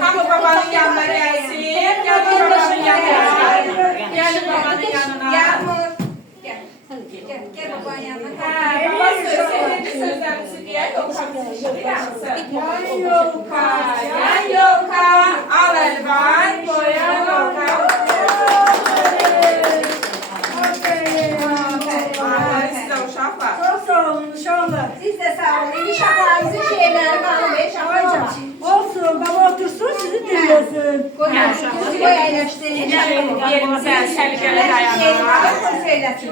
Hamı babanın yanına gelsin. Gelin babanın yanına. Gelin babanın yanına. Gel babanın yanına. Baba söyledi sözlerimizi diye yolka bizi yapsın. Yan yolka, al elvan, boya yolka. Size uşaklar. Çok sağ olun uşaklar. Siz de sağ olun. İnşallah şeyler kalmaya şapayacağım. Olsun, baba otursun sizi dinlesin. Koyaylaştırın. Yerimize, səliqəli dayanır. Söylesin.